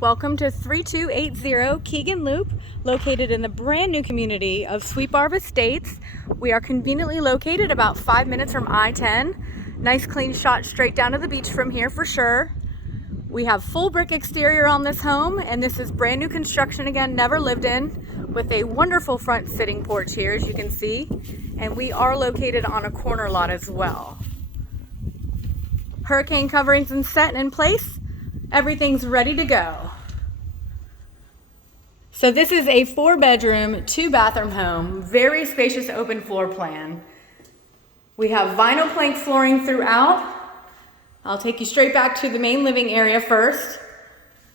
Welcome to 3280 Keegan Loop, located in the brand new community of Sweetbarb Estates. We are conveniently located about 5 minutes from I-10. Nice clean shot straight down to the beach from here for sure. We have full brick exterior on this home, and this is brand new construction again, never lived in, with a wonderful front sitting porch here, as you can see. And we are located on a corner lot as well. Hurricane coverings and set in place. Everything's ready to go. So this is a 4-bedroom, 2-bathroom home, very spacious open floor plan. We have vinyl plank flooring throughout. I'll take you straight back to the main living area first.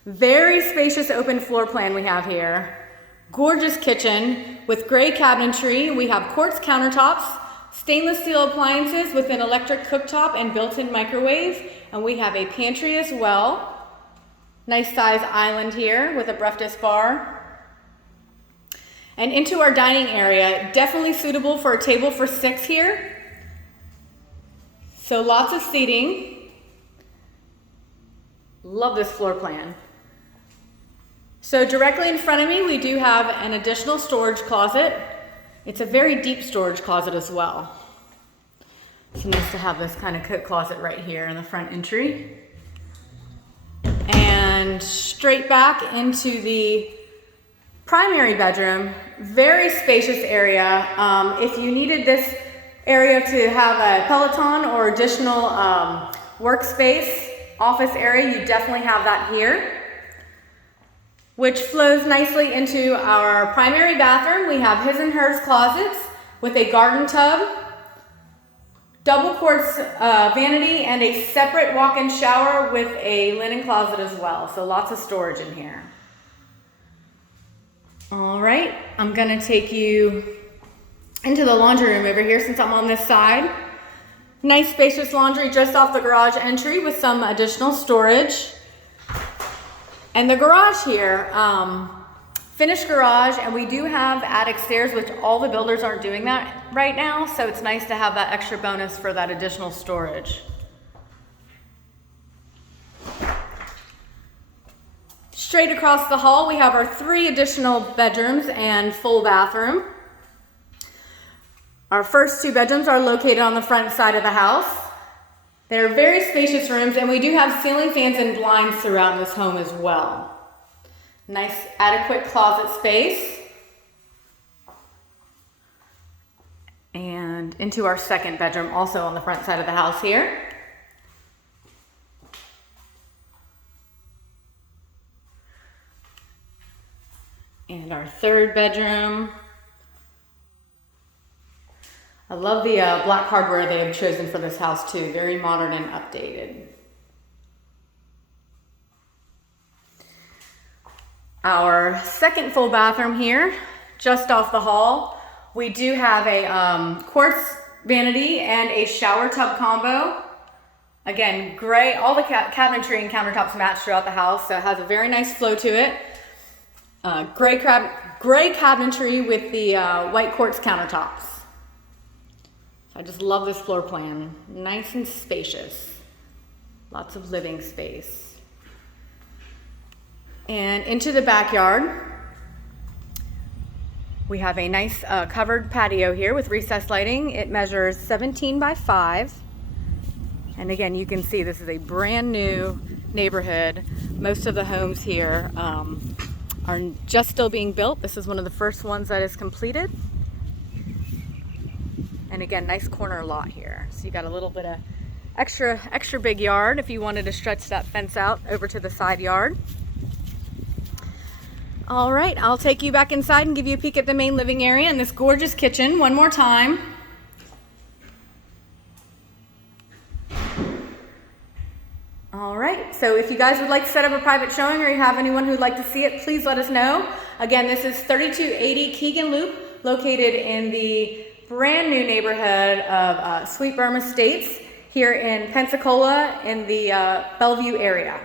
Very spacious open floor plan we have here. Gorgeous kitchen with gray cabinetry. We have quartz countertops, stainless steel appliances with an electric cooktop and built-in microwave. And we have a pantry as well. Nice size island here with a breakfast bar. And into our dining area, definitely suitable for a table for 6 here. So lots of seating. Love this floor plan. So directly in front of me, we do have an additional storage closet. It's a very deep storage closet as well. It's nice to have this kind of coat closet right here in the front entry. And straight back into the primary bedroom, very spacious area. If you needed this area to have a Peloton or additional workspace, office area, you definitely have that here, which flows nicely into our primary bathroom. We have his and hers closets with a garden tub, double quartz vanity, and a separate walk-in shower with a linen closet as well. So lots of storage in here. All right, I'm gonna take you into the laundry room over here since I'm on this side. Nice spacious laundry just off the garage entry with some additional storage. And the garage here, finished garage, and we do have attic stairs, which all the builders aren't doing that right now, so it's nice to have that extra bonus for that additional storage. Straight across the hall, we have our 3 additional bedrooms and full bathroom. Our first 2 bedrooms are located on the front side of the house. They're very spacious rooms, and we do have ceiling fans and blinds throughout this home as well. Nice adequate closet space. And into our second bedroom, also on the front side of the house here. And our third bedroom. I love the black hardware they have chosen for this house too. Very modern and updated. Our second full bathroom here, just off the hall. We do have a quartz vanity and a shower tub combo. Again, gray, all the cabinetry and countertops match throughout the house, so it has a very nice flow to it. Gray cabinetry with the white quartz countertops. I just love this floor plan. Nice and spacious. Lots of living space. And into the backyard, we have a nice covered patio here with recessed lighting. It measures 17 by 5. And again, you can see this is a brand new neighborhood. Most of the homes here are just still being built. This is one of the first ones that is completed. And again, nice corner lot here. So you got a little bit of extra big yard if you wanted to stretch that fence out over to the side yard. All right, I'll take you back inside and give you a peek at the main living area and this gorgeous kitchen one more time. All right, so if you guys would like to set up a private showing or you have anyone who'd like to see it, please let us know. Again, this is 3280 Keegan Loop, located in the brand new neighborhood of Sweetbarb Estates here in Pensacola in the Bellevue area.